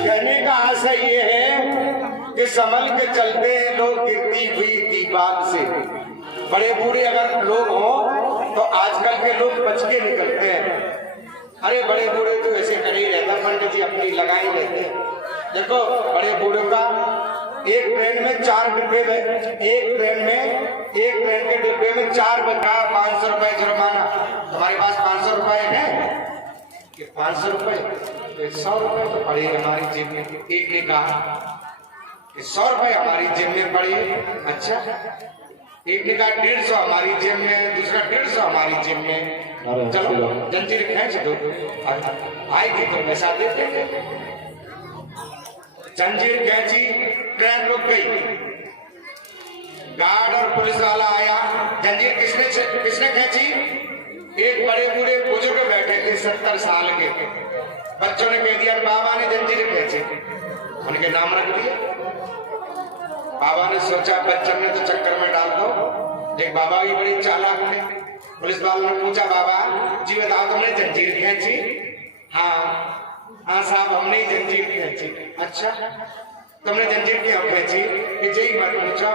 कहने का आशय ये है कि संभल के चलते हैं लोग गिरती हुई दीवार से। बड़े बूढ़े अगर लोग हों तो आजकल के लोग बच के निकलते हैं। अरे बड़े बूढ़े तो ऐसे कर ही रहता, पंडित जी अपनी लगाए रहते हैं। देखो बड़े बूढ़ों का एक ट्रेन में 4 डिब्बे में, एक ट्रेन के डिब्बे में 4 बचा 500 रुपए जुर्माना। तुम्हारे पास 500 रुपए है कि 500 रुपए 100 रुपए तो पड़े हमारी जेब में। एक ने कहा कि 100 रुपए हमारी जेब में पड़े। अच्छा, एक ने कहा 150 हमारी जेब में, दूसरा 150 हमारी जेब में। चलो जंजीर खींच दो, आएगी तो पैसा दे देंगे। जंजीर खींची, ट्रेन रुक गई। गार्ड और पुलिस वाला आया। जंजीर किसने खींची? एक बड़े बूढ़े बुजुर्ग बैठे थे 70 साल के। बच्चों ने कह दिया बाबा ने जंजीर खींची, उनके नाम रख दिया। बाबा ने सोचा बच्चों ने तो चक्कर में डाल दो। एक बाबा भी बड़ी चालाक थे। पुलिस वालों ने पूछा बाबा जी बताओ तुमने जंजीर खींची? हाँ साहब हमने जंजीर खींची। अच्छा तुमने जंजीर क्यों खींची? कि जी मत पूछो,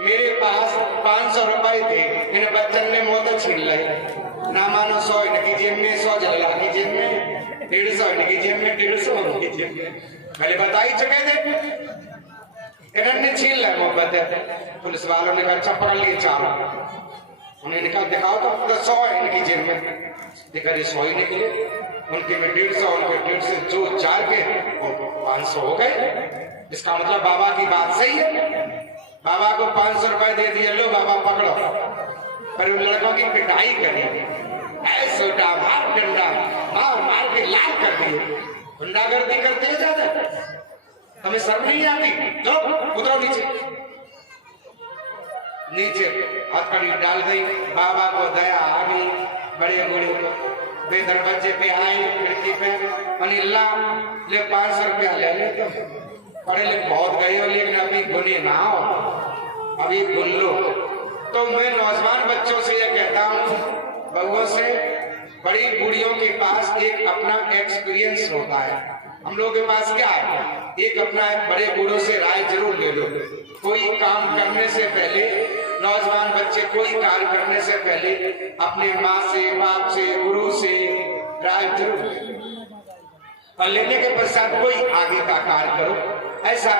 मेरे पास 500 रुपए थे, इन बच्चन ने मुंह तो छीन लिए। ना मानो 100 इनकी जेब में, 100 जल्ला की जेब में, 150 इनकी जेब में, 150 उनकी जेब में। पहले बता ही चुके थे, इन्होंने छीन लिया मोहब्बत। पुलिस वालों ने कहा अच्छा पकड़ लिए 4। उन्होंने कहा दिखाओ तो 100 है इनकी जेब में। देखा 100 ही निकले, उनके में 150, उनके 150 जो 4 के 500 हो गए। इसका मतलब बाबा की बात सही है। बाबा को 500 रुपए दे दिए, लो बाबा पकड़ो। पर उन लड़कों की पिटाई करी, ऐसा मार डंडा मार के लाल कर दिए। गुंडागर्दी करते हो ज्यादा, हमें शर्म नहीं आती? तो उतरो नीचे हथकड़ी डाल गई। बाबा को दया आ गई। बड़े बूढ़े वे दरवाजे पे आए, खिड़की पे, अनिल्ला ले 500 रुपया ले ले। तुम पढ़े लिख बहुत गए हो लेकिन अभी गुने ना हो, अभी गुन लो। तो मैं नौजवान बच्चों से ये कहता हूँ, बहुओं से, बड़ी बूढ़ियों के पास एक अपना एक्सपीरियंस होता है। हम लोगों के पास क्या है? एक अपना बड़े बूढ़ों से राय जरूर ले लो। कोई काम करने से पहले, नौजवान बच्चे कोई कार्य करने से पहले अपने माँ से, बाप से, गुरु से राय जरूर ले लो और लेने के पश्चात कोई आगे का कार्य करो। ऐसा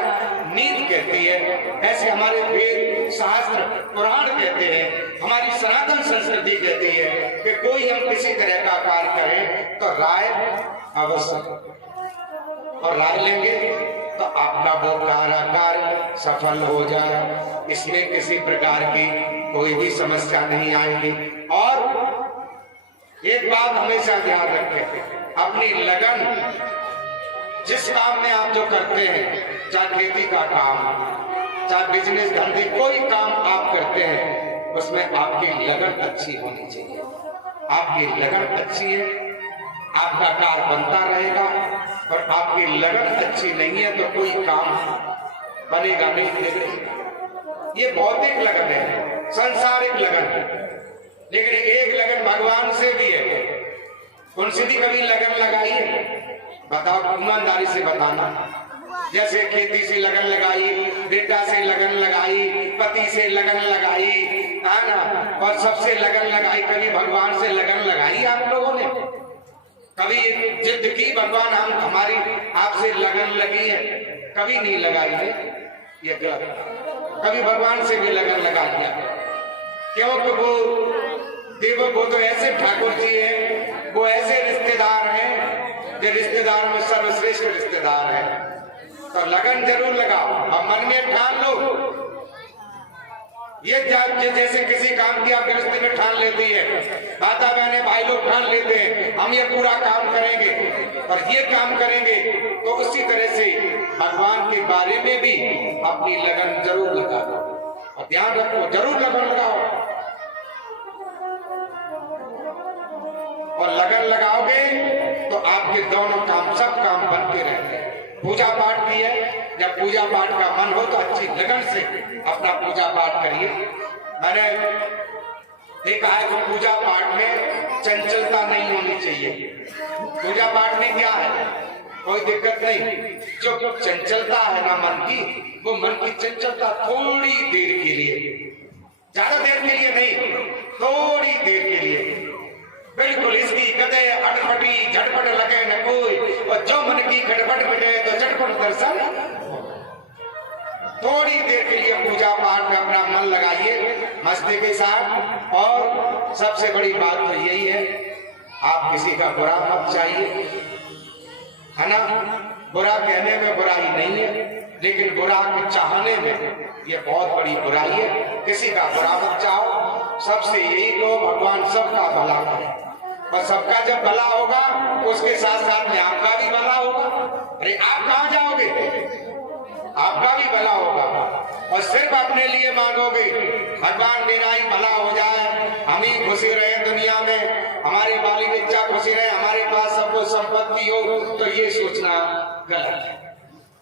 नीति कहती है, ऐसे हमारे वेद शास्त्र पुराण कहते हैं, हमारी सनातन संस्कृति कहती है कि कोई हम किसी तरह का कार्य करें तो राय आवश्यक, और राय लेंगे तो आपका वो कार्य सफल हो जाए। इसमें किसी प्रकार की कोई भी समस्या नहीं आएगी। और एक बात हमेशा ध्यान रखें, अपनी लगन, जिस काम में आप जो करते हैं, चाहे खेती का काम, चाहे बिजनेस धंधे, कोई काम आप करते हैं, उसमें आपकी लगन अच्छी होनी चाहिए। आपकी लगन अच्छी है, आपका कार्य बनता रहेगा। और आपकी लगन अच्छी नहीं है तो कोई काम बनेगा नहीं, बिगड़ेगा। ये भौतिक लगन है, सांसारिक लगन है, लेकिन एक लगन भगवान से भी है। उनसे भी कभी लगन लगाई है? बताओ, ईमानदारी से बताना। जैसे खेती से लगन लगाई, बेटा से लगन लगाई, पति से लगन लगाई, है ना, और सबसे लगन लगाई। कभी भगवान से लगन लगाई आप लोगों ने? कभी जिद की भगवान हम हमारी आपसे लगन लगी है? कभी नहीं लगाई है, ये गलत। कभी भगवान से भी लगन लगा दिया, क्योंकि वो देवो वो तो ऐसे ठाकुर जी हैं, वो ऐसे रिश्तेदार हैं जो रिश्तेदार में सर्वश्रेष्ठ रिश्तेदार हैं। तो लगन जरूर लगाओ और मन में ठान लो। ये जैसे किसी काम की आप गृहस्थी में ठान लेती है, माता बहने भाई लोग ठान लेते हैं हम ये पूरा काम करेंगे और ये काम करेंगे, तो उसी तरह से भगवान के बारे में भी अपनी लगन जरूर लगा दो। और ध्यान रखो, जरूर लगन लगाओ। और लगन लगाओगे तो आपके दोनों काम, सब काम बनते रहते हैं। पूजा पाठ भी है, जब पूजा पाठ का मन हो तो अच्छी लगन से अपना पूजा पाठ करिए। मैंने देखा है कि पूजा पाठ में चंचलता नहीं होनी चाहिए। पूजा पाठ में क्या है, कोई दिक्कत नहीं। जो चंचलता है ना मन की, वो मन की चंचलता थोड़ी देर के लिए, ज्यादा देर के लिए नहीं, थोड़ी देर के लिए, बिल्कुल इसकी कदे अटपटी झटपट लगे न कोई, और जो मन की खटपट मिटे तो झटपट दर्शन। थोड़ी देर के लिए पूजा पाठ में अपना मन लगाइए मस्ती के साथ। और सबसे बड़ी बात तो यही है, आप किसी का बुरा मत चाहिए, है ना। बुरा कहने में बुराई नहीं है, लेकिन बुरा के चाहने में ये बहुत बड़ी बुराई है। किसी का बुरा मत चाहो, सबसे यही तो भगवान सबका भला करे, और सबका जब भला होगा उसके साथ साथ में आपका भी भला होगा। अरे आप कहाँ जाओगे, आपका भी भला होगा। और सिर्फ अपने लिए मांगोगे, भगवान मेरा ही भला हो जाए, हम ही खुशी रहे दुनिया में, हमारे बाली बच्चा खुशी रहे, हमारे पास सब कुछ संपत्ति हो, तो ये सोचना गलत है।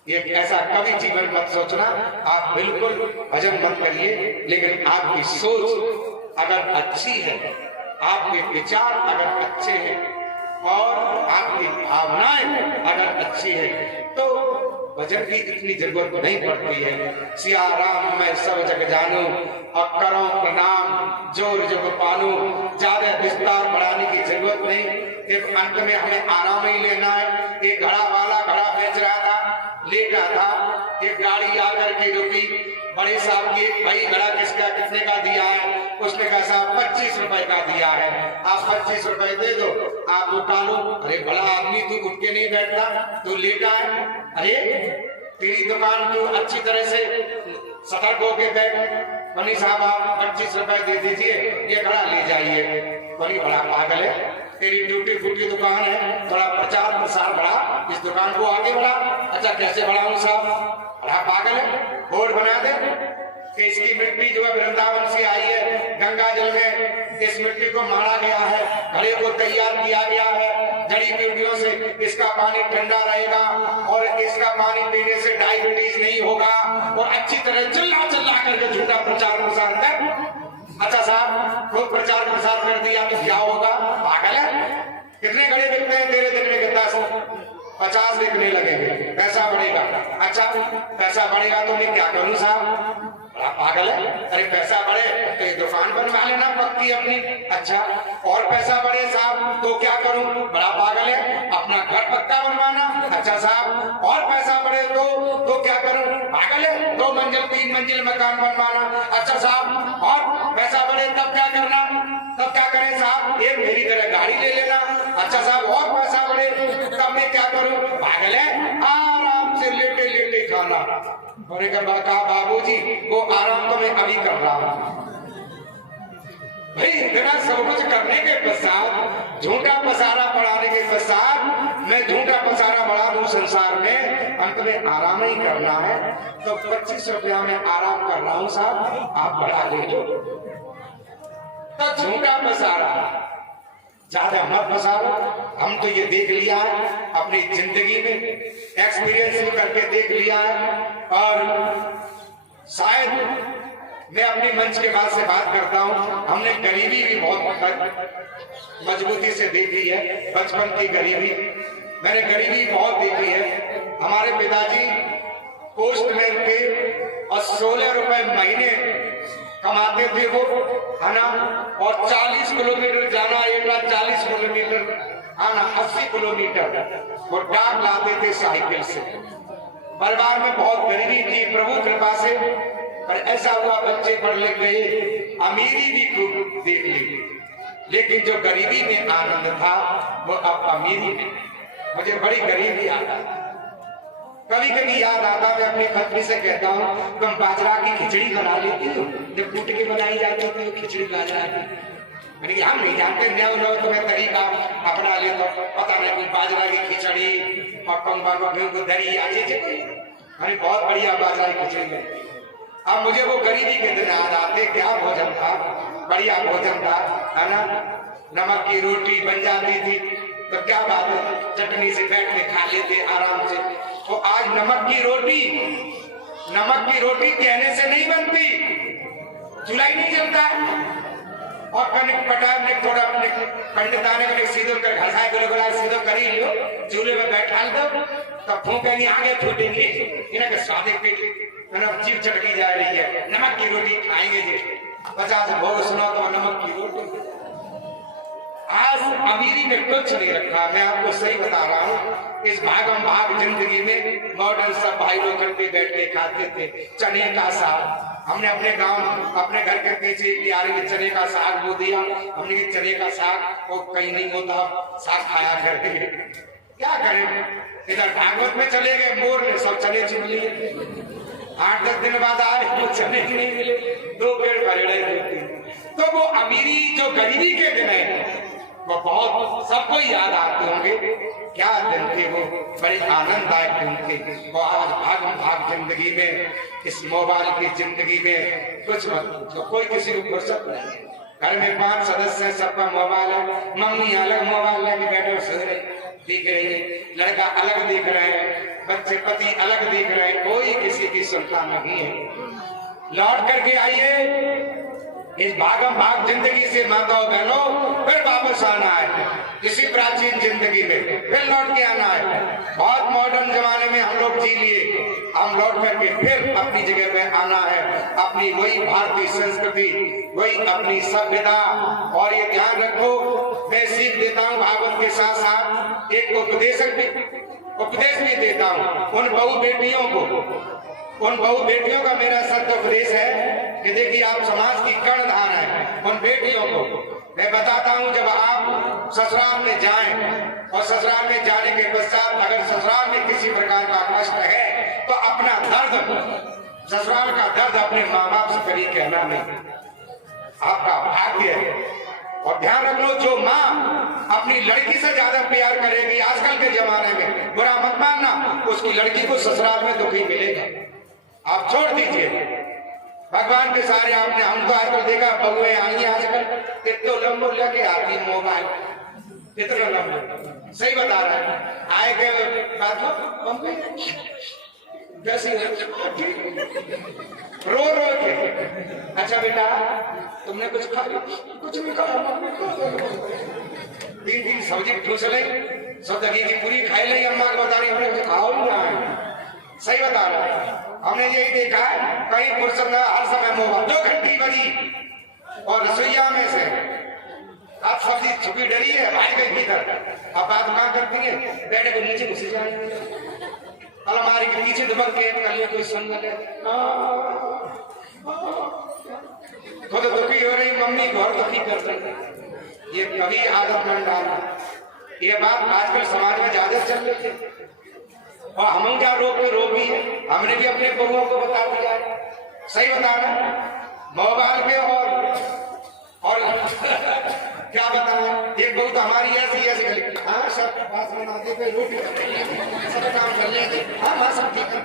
ये ऐसा कभी जीवन मत सोचना। आप बिल्कुल भजन मत करिए, लेकिन आपकी सोच अगर अच्छी है, आपके विचार अगर अच्छे हैं और आपकी भावनाएं अगर अच्छी है, तो भजन की इतनी जरूरत नहीं पड़ती है। सिया राम मैं सब जग जानू, और करो प्रणाम जोर जग पानू। ज्यादा विस्तार बढ़ाने की जरूरत नहीं, एक अंत में हमें आराम ही लेना है। एक घड़ा वाला घड़ा बेच रहा था, लेटा था, एक गाड़ी आकर के रुकी, बड़े साहब की, भाई घड़ा किसका, कितने का दिया है? उसने कहा साहब 25 रुपए का दिया है, आप 25 रुपए दे दो, आप उठा लो। अरे बड़ा आदमी तू उठ के नहीं बैठता, तू लेटा है, अरे तेरी दुकान तू अच्छी तरह से सतर्क होके बैठ। बनी साहब आप 25 रुपए दे दीजिए, ये घड़ा ले जाइए। बनी बड़ा पागल है, तेरी टूटी फूटी दुकान है, थोड़ा प्रचार प्रसार बढ़ा, इस दुकान को आगे बढ़ा। अच्छा कैसे बढ़ाऊं साहब, बड़ा पागल है। बोर्ड बना दे कि इसकी मिट्टी जो है वृंदावन से आई है, गंगा जल में इस मिट्टी को मारा गया है, घड़े को तैयार किया गया है जड़ी बूटियों से, इसका पानी ठंडा रहेगा और इसका पानी पीने से डायबिटीज नहीं होगा। और अच्छी तरह चिल्ला चिल्ला करके झूठा प्रचार प्रसार कर। अच्छा साहब खूब प्रचार प्रसार कर दिया तो क्या होगा, पागल है। कितने घड़े बिकते हैं तेरे दिन में, कितना 50 बिकने लगेंगे, पैसा बढ़ेगा। अच्छा पैसा बढ़ेगा तो मैं क्या करूं साहब, बड़ा पागल है। अरे पैसा बढ़े तो ये दुकान बनवा लेना पक्की अपनी। अच्छा और पैसा बढ़े साहब तो क्या करूं, बड़ा पागल है, अपना घर पक्का बनवाना। अच्छा साहब और पैसा बढ़े तो क्या करूं, पागल है, 2 मंजिल 3 मंजिल मकान बनवाना। अच्छा साहब और पैसा बढ़े तब क्या करना, तब क्या करें साहब, एक मेरी तरह गाड़ी ले लेना। अच्छा साहब और पैसा बढ़े तब मैं क्या करूं, पागल है, आराम से लेटे लेटे खाना। मैंने कहा बाबूजी वो आराम तो मैं अभी कर रहा हूं। भाई इतना सब कुछ करने के पश्चात, झूठा पसारा बढ़ाने के पश्चात मैं झूठा पसारा बढ़ा दूं संसार में, अंत में आराम ही करना है। तो 25 रुपया में आराम कर रहा हूं साहब, आप बढ़ा ले लो। तो झूठा पसारा ज्यादा मत पसारो। हम तो ये देख लिया है अपनी जिंदगी में, एक्सपीरियंस भी करके देख लिया है। और शायद मैं अपनी मंच के बाद से बात करता हूं, हमने गरीबी भी बहुत मजबूती से देखी है, बचपन की गरीबी, मैंने गरीबी बहुत देखी है। हमारे पिताजी पोस्टमैन थे और 16 रुपए महीने कमाते थे वो, है ना। और 40 किलोमीटर जाना, एक बार 40 किलोमीटर आना, 80 किलोमीटर वो डाक लाते थे साइकिल से। परिवार में बहुत गरीबी थी, प्रभु कृपा से पर ऐसा हुआ बच्चे पढ़ लिख गए, अमीरी भी खूब देख ली, लेकिन जो गरीबी में आनंद था वो अब अमीरी में। मुझे बड़ी गरीबी आता, कभी कभी याद आता, मैं अपनी पत्नी से कहता हूँ तुम बाजरा की खिचड़ी बना लेती हो, जब कूट के बनाई जाती है तो खिचड़ी बाजरा की। मैंने हम नहीं जानते, नया तुम्हें तरीका अपना ले तो पता नहीं, कोई बाजरा की खिचड़ी और कौन बाबा को दही आती थी, अरे बहुत बढ़िया बाजरा की खिचड़ी। अब मुझे वो गरीबी के दिन याद आते, क्या भोजन था, बढ़िया भोजन था, है ना। नमक की रोटी बन जाती थी तो क्या बात है, चटनी से बैठ के खा लेते आराम से। तो आज नमक की रोटी कहने से नहीं बनती, चूल्हा ही नहीं जलता है। और कनिक पटाव ने थोड़ा अपने पंडिताने के सीधो कर घसाए गुलगुला सीधो कर ही लियो, चूल्हे में बैठा दो, तब फूकेंगे आगे फूटेंगे, इन्हें के स्वादे पे मतलब जीभ चटकी जा रही है, नमक की रोटी खाएंगे जी, 50 भोग सुनाओ तो नमक की रोटी। आज अमीरी में कुछ नहीं रखा, मैं आपको सही बता रहा हूँ। इस भागम भाग जिंदगी में मॉडर्न सब भाई लोग करके बैठ के खाते थे चने का साग। हमने अपने गांव अपने घर के पीछे प्यारे में चने का साग बो दिया, हमने चने का साग वो कहीं नहीं होता, साग खाया करते। क्या करें, इधर भागवत में चले गए, मोर ने सब चने चुन लिए, 8-10 दिन बाद आए वो चने नहीं मिले, 2 पेड़ भरे। तो वो अमीरी जो गरीबी के दिन है वो बहुत सबको याद आते होंगे। क्या दिन थे वो, बड़े आनंददायक दिन थे। वो आज भागम भाग जिंदगी में, इस मोबाइल की जिंदगी में कुछ मत, तो कोई किसी को फुर्सत नहीं। घर में 5 सदस्य हैं, सबका मोबाइल है, मम्मी अलग मोबाइल लेके बैठे सो रहे दिख रही है, लड़का अलग दिख रहे हैं, बच्चे पति अलग दिख रहे हैं, कोई किसी की सुनता नहीं है। लौट करके आइए इस भागम भाग जिंदगी से माताओं बहनों, फिर वापस आना है इसी प्राचीन जिंदगी में, फिर लौट के आना है। बहुत मॉडर्न जमाने में हम लोग जी लिए, हम लौट करके फिर अपनी जगह पे आना है, अपनी वही भारतीय संस्कृति, वही अपनी सभ्यता। और ये ध्यान रखो, मैं सीख देता हूँ भागवत के साथ साथ एक उपदेश भी देता हूँ उन बहु बेटियों को। उन बहु बेटियों का मेरा सत्य उपदेश है कि देखिए आप समाज की कर्णधार हैं। उन बेटियों को मैं बताता हूं, जब आप ससुराल में जाएं और ससुराल में जाने के पश्चात अगर ससुराल में किसी प्रकार का कष्ट है तो अपना दर्द, ससुराल का दर्द अपने माँ बाप से कभी कहना नहीं, आपका भाग्य है। और ध्यान रख लो, जो माँ अपनी लड़की से ज्यादा प्यार करेगी आजकल के जमाने में, बुरा मत मानना, उसकी लड़की को ससुराल में दुखी मिलेगा। आप छोड़ दीजिए, भगवान के सारे आपने, हमको आजकल देखा बहुएं आई आजकल इतने लंबो लेके आती मोबाइल, इतना लंबो, सही बता रहा है, आए के बाद कैसी रो के, अच्छा बेटा तुमने कुछ खा, कुछ नहीं खाया, 3 सब्जी ठूस ले, 100 की पूरी खाई ले, अम्मा को बता रही हमने कुछ खाओ ना, सही बता रहा है। हमने यही देखा है, कहीं फुर्सत न, हर समय मोबाइल, 2 घंटी बजी और रसोईया में से आप सब्जी छुपी डरी है, भाई गई भीतर, अब बात कहाँ करती है, बेटे को नीचे घुस जाए, अलमारी के पीछे दुबक के कल कोई सुन ले, खुद दुखी हो रही मम्मी घर दुखी कर रही। ये कभी आदत न डालना, ये बात आजकल समाज में ज्यादा चल रही है। और हम क्या रोगी है, हमने भी अपने बहुओं को बता दिया है, सही बता रहे मोबाइल पे। और क्या बताना, एक बहू तो हमारी ऐसी हाँ सब बात बनाते पे रोटी सब काम कर लेते, हाँ सब ठीक है,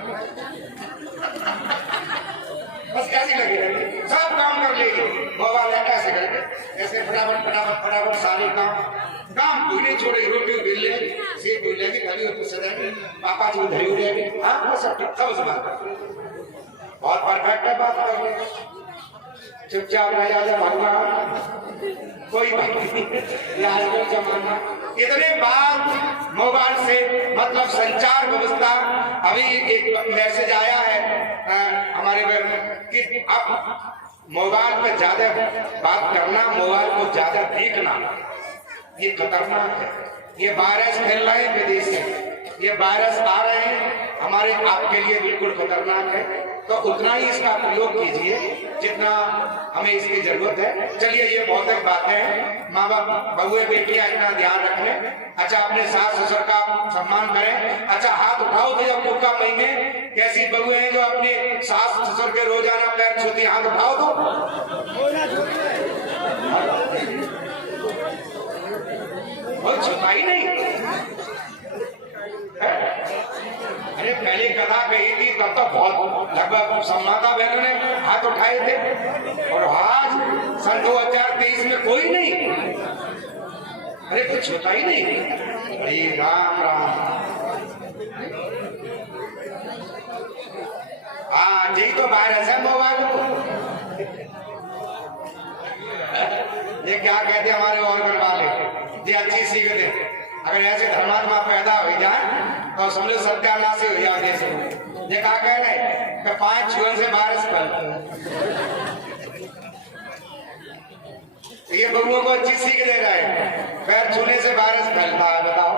बस कैसी लगी रहती, सब काम कर लेगी, मोबाइल ऐसे करके ऐसे फटाफट सारे काम कोई नहीं छोड़े, रोटी बेल लेगी, सेब बेल लेगी, खड़ी होकर सजाएगी, पापा जी धरी हो जाएगी, हाँ वो सब ठीक, सब बात बहुत परफेक्ट है बात कर, चुपचाप रह जा भगवान, कोई बात नहीं। आजकल जमाना इतने बात मोबाइल से, मतलब संचार व्यवस्था। अभी एक मैसेज आया है हमारे कि अब मोबाइल पर ज्यादा बात करना, मोबाइल को ज्यादा देखना, ये खतरनाक है। ये वायरस फैल रहे हैं विदेश से, ये वायरस आ रहे हैं हमारे आपके लिए बिल्कुल खतरनाक है, तो उतना ही इसका प्रयोग कीजिए जितना हमें इसकी जरूरत है। चलिए ये भौतिक बातें हैं, माँ बाप बहुए बेटियां इतना ध्यान रखें। अच्छा अपने सास ससुर का सम्मान करें। अच्छा हाथ उठाओ तो जब कुक्का महीने कैसी बहुए हैं जो अपने सास ससुर के रोजाना पैर छूती, हाथ उठाओ तो छुपा ही नहीं। अरे पहले कथा कही थी तब तो बहुत लगभग सम्माता बहनों ने हाथ उठाए थे, और आज सन 2023 में कोई नहीं। अरे कुछ होता ही नहीं। अरे राम राम, हाँ यही तो वायरस है मोबाइल को। और समझो सत्यानाश हो गया देश में। ये कहा कह रहे कि 5 छुअन से बारिश फल। ये बबुओं को अच्छी सीख दे रहा है, पैर छूने से बारिश फैलता है। बताओ,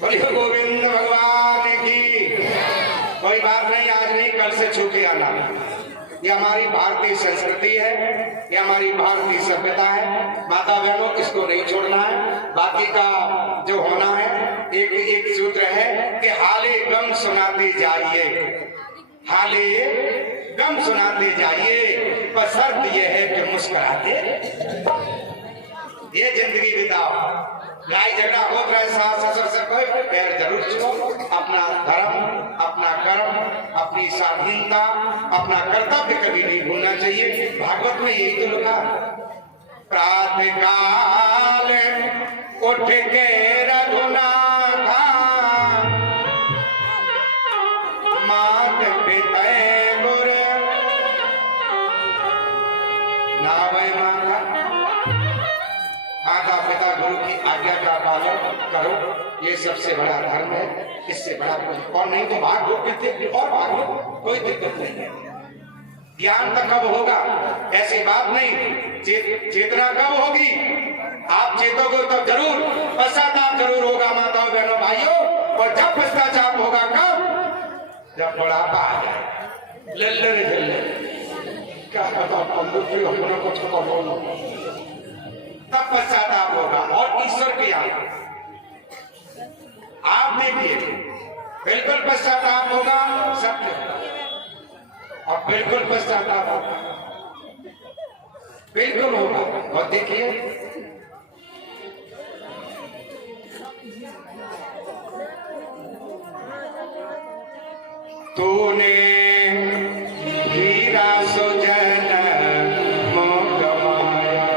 बोलिए गोविंद भगवान की। कोई बात नहीं, आज नहीं कल से छू के आना। ये हमारी भारतीय संस्कृति है, ये हमारी भारतीय सभ्यता है। माता बहनों, इसको नहीं छोड़ना है। बाकी का जो होना है, एक सूत्र है कि हाले गम सुनाते जाइए, हाले गम सुनाते जाइए, पर शर्त यह है कि मुस्कुराते ये जिंदगी बिताओ। लड़ाई झगड़ा होता रहे सास ससुर से, कोई पैर जरूर छुओ। अपना धर्म, अपना कर्म, अपनी स्वाधीनता, अपना कर्तव्य कभी नहीं भूलना चाहिए। भागवत में यही तो लिखा, प्रातः काल उठ के रघुनाथा, मात पिता गुर नावै माता। माता पिता गुरु की आज्ञा का पालन करो, ये सबसे बड़ा धर्म है। इससे बड़ा और नहीं तो भाग लो, और भाग लो, कोई दिक्कत नहीं है। ज्ञान तक कब होगा ऐसी बात नहीं, चेतना कब होगी? आप चेतोगे तब जरूर, पश्चाताप जरूर होगा माताओं बहनों भाइयों। और जब पश्चाताप होगा कब? जब बुढ़ापा आ जाए, लल्लर जल्ले क्या पता अपना कुछ करो, तब पश्चाताप होगा। और ईश्वर के यहाँ आप देखिए, बिल्कुल पश्चाताप होगा, सत्य और बिल्कुल पश्चाताप होगा, बिल्कुल होगा। और देखिए, तूने हीरा सुजन मोह गवाया,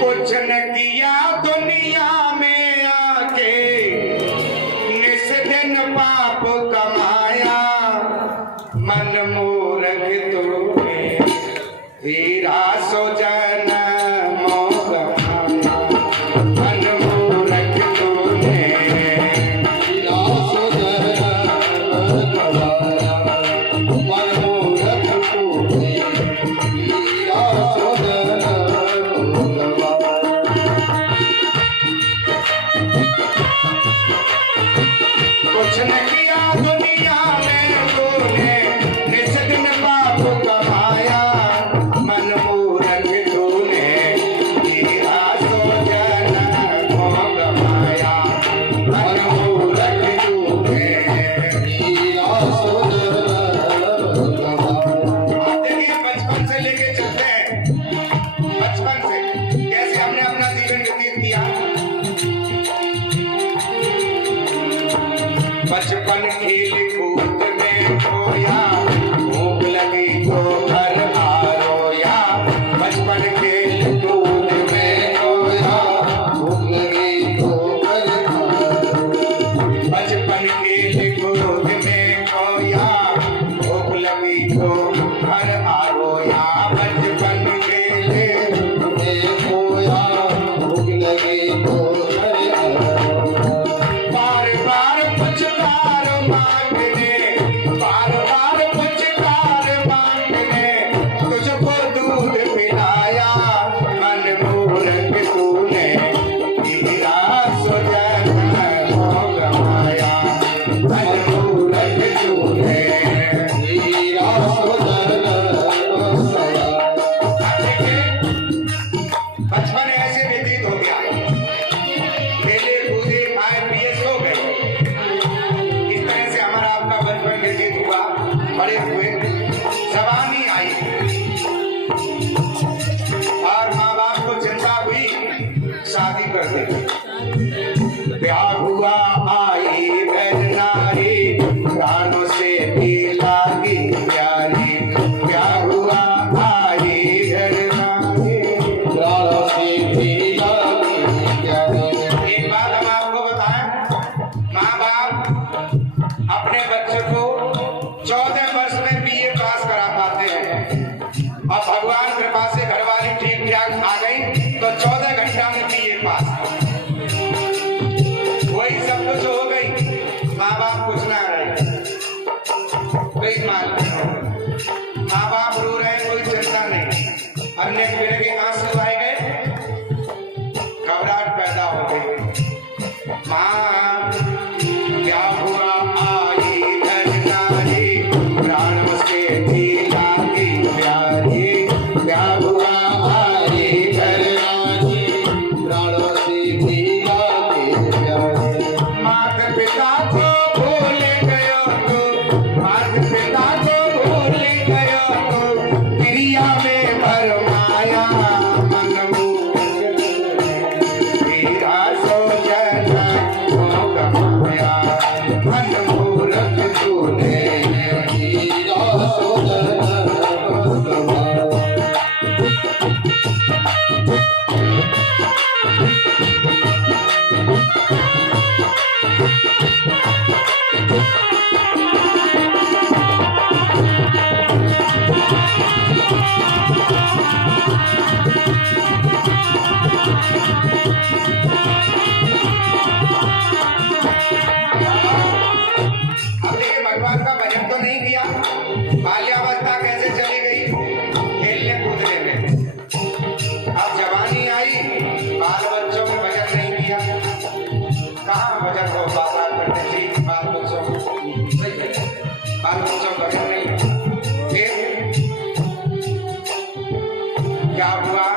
कुछ न किया दुनिया में आके, निस दिन पाप कमाया। मन मूर्ख तूने हीरा सुजन मोह गवाया, मन मूर्ख तूने हीरा सुजन मोह गवाया, मन मूर्ख तूने हीरा सुजन मोह गवाया। कुछ न किया दुनिया में तूने, निस दिन पाप कमाया। मन मूर्ख तूने हीरा सुजन मोह गवाया, मन मूर्ख तूने हीरा सुजन मोह गवाया। आप देखिए, बचपन से लेके चलते हैं, बचपन से कैसे हमने अपना जीवन व्यतीत किया। बचपन खेल कूद में खोया, भूख लगी तो घर आरोया। बचपन खेल कूद में खोया, भूख लगी तो घर आरोया। बचपन खेल कूद में खोया, भूख लगी तो घर आरोया। बचपन खेल में खोया, भूख लगी तो घर आरोया। बार बार पुचकार मांगने, बार बार पुचकार मांगने, तुझको दूध पिलाया। मन मूर्ख तूने हीरा सुजन मोह गवाया, मन मूर्ख तूने हीरा सुजन मोह गवाया। बचपन ऐसे व्यतीत हो गया, खेले कूदे खाए पिए सो गए। इस तरह से हमारा आपका बचपन व्यतीत हुआ, बड़े हुए, जवानी आई और माँ बाप को चिंता हुई, शादी कर दी। ब्याह हुआ, आई बहन नारी, प्राणों से भी लागी प्यारी। ब्याह हुआ, आई बहन नारी, प्राणों से भी लागी प्यारी। एक बात हम आपको बताएं, माँ बाप अपने बच्चे को 14 वर्ष में बीए पास करा पाते हैं, और भगवान कृपा से घरवाली ठीक ठाक आ गई तो 14 घंटा में बीए पास। घबराहट पैदा हो गई। माँ क्या हुआ आई घर नारी, प्राणों से भी लागी प्यारी। क्या हुआ आई घर नारी, प्राणों से भी लागी प्यारी। माता पिता को भूल गयो तो, माता पिता को भूल गयो तो, प्रिया में भरमाया मन मूरख तेरा सोचना हो गया। मन मूरख तूने तेरा सोचना हो गया। अब देखिए भगवान का भजन तो नहीं किया, बाल्यावस्था कैसे चली गई खेलने कूदने में। अब जवानी आई, बाल बच्चों में भजन नहीं किया। कहाँ भजन हो बाबा पंडित जी, बाल बच्चों सही है, बाल बच्चों का भजन नहीं। फिर क्या हुआ,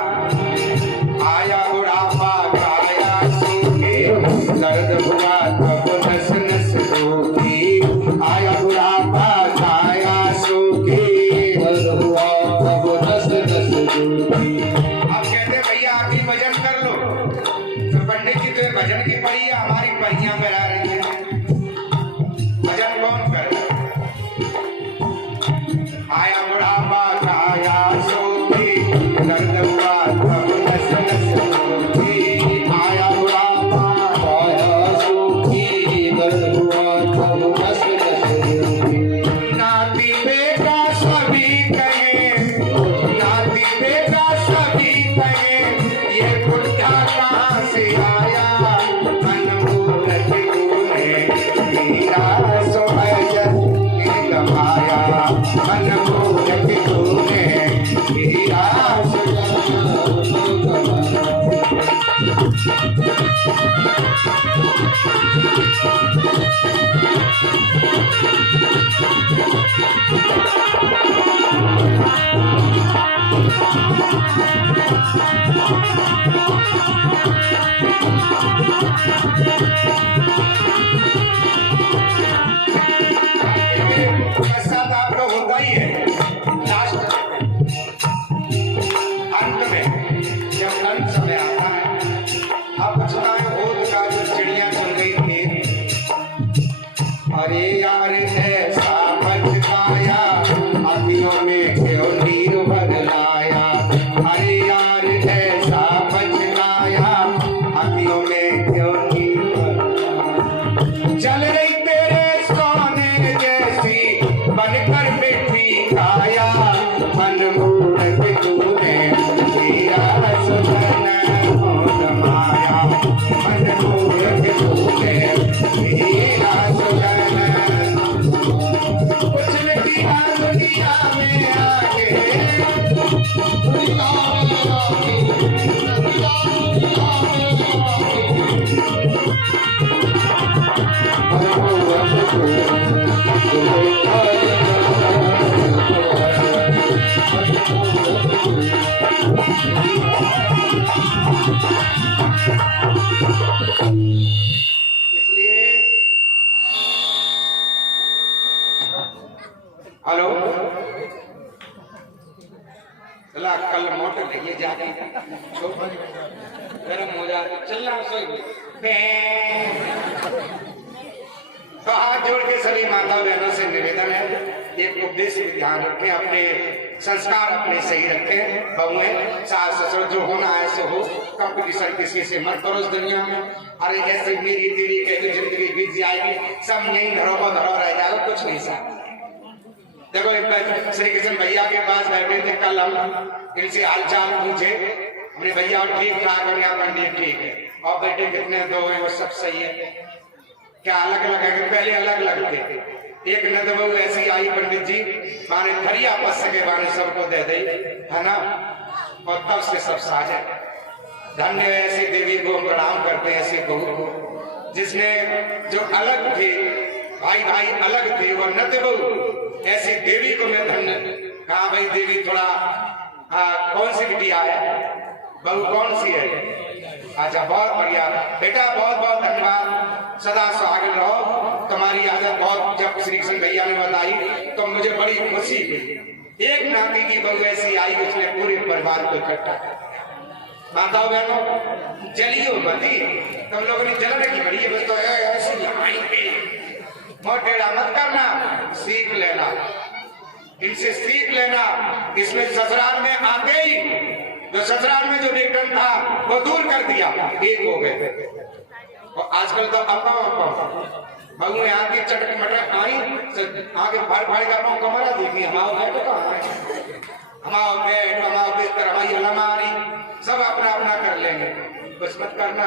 आया बुढ़ापा गाया सूखे, दर्द हुआ तब नस नस दुखी। आया बुढ़ापा गाया सूखी, दर्द हुआ तब नस नस दुखी। अब कहते भैया आप ही भजन कर लो, तो पंडित जी तो भजन की पढ़ी है, हमारी परियां में रह रही है, भजन कौन करे। आया बुढ़ापा गाया सूखी, दर्द हुआ तब नस नस दुखी। आया बुढ़ापा गाया सूखी, दर्द हुआ तब नस नस दुखी। नाती बेटा सभी कहे, नाती बेटा सभी कहे, ये बुढ़ा कहाँ से आया। मन मूरख तूने तेरा सोहजन गवाया। मन मूरख तूने तेरा सोहजन गवाया। पश्चाताप तो होता ही है लास्ट अंत में, जब अंत समय आता है। अब सुनाए भूत का जो चिड़िया चल गई थी, अरे यार ऐसा पछताया, अखियों में क्यों नीर भर लाया। अरे यार ऐसा पछताया, अखियों में क्यों नीर भर लाया। चल रही तेरे सोने जैसी बनकर बेटी काया। मन मूरख तूने तेरा सुधन हो गवाया। मन मूरख तूने तेरा सुधन। कुछ नहीं किया दुनिया में आके, दुनिया में आके, दुनिया में इसलिए हेलो चला कल मोटर लेके जाके गर्म हो जाते चलना सोई। तो हाथ जोड़ के सभी माता बहनों से निवेदन है, एक उपदेश भी ध्यान रखें, अपने संस्कार अपने सही रखें। बहुएं सास ससुर जो होना है सो हो, कंपटीशन किसी से मत करो इस दुनिया में। अरे जैसे मेरी तेरी कहते जिंदगी बीत जाएगी, सब यही घरों को धरो रह जाएगा, कुछ नहीं साथ। देखो एक श्री कृष्ण भैया के पास बैठे थे, कल हम इनसे हालचाल पूछे, अपने भैया ठीक ठाक और यहाँ पंडित ठीक है, और बेटे कितने दो है वो सब सही है क्या? अलग अलग है, पहले अलग अलग थे। एक नदबहू ऐसी आई पंडित जी, माने थरिया पस के बाने सबको दे दे, है ना, और तब से सब साझे। धन्य ऐसी देवी को हम प्रणाम करते हैं, ऐसी बहू को जिसने जो अलग थे, भाई भाई अलग थे, वो नृत्य बहू, ऐसी देवी को मैं धन्य कहा। भाई देवी थोड़ा कौन सी बिटिया है, बहू कौन सी है? अच्छा बहुत बढ़िया बेटा, बहुत बहुत धन्यवाद, सदा सुहागन रहो। तुम्हारी आदत बहुत, जब श्री कृष्ण भैया ने बताई तो मुझे बड़ी खुशी हुई। एक नाती की बहू ऐसी आई, उसने पूरे परिवार को इकट्ठा कर। माताओं बहनों जलियो मती, तुम लोगों ने जलने की बड़ी है, बस तो ऐसी लड़ाई पे मोटेड़ा मत करना, सीख लेना, इनसे सीख लेना। इसमें ससुराल में आते ही जो ससुराल में जो बेटन था वो दूर कर दिया, एक हो गए। और आजकल तो बहू यहाँ की चटक मटक आई, आगे फाड़ फाड़ कर कमरा देखी, हमारा बैठ हमारा बैठ हमारा बिस्तर हमारी हमारी सब अपना अपना कर लेंगे। कुछ मत करना,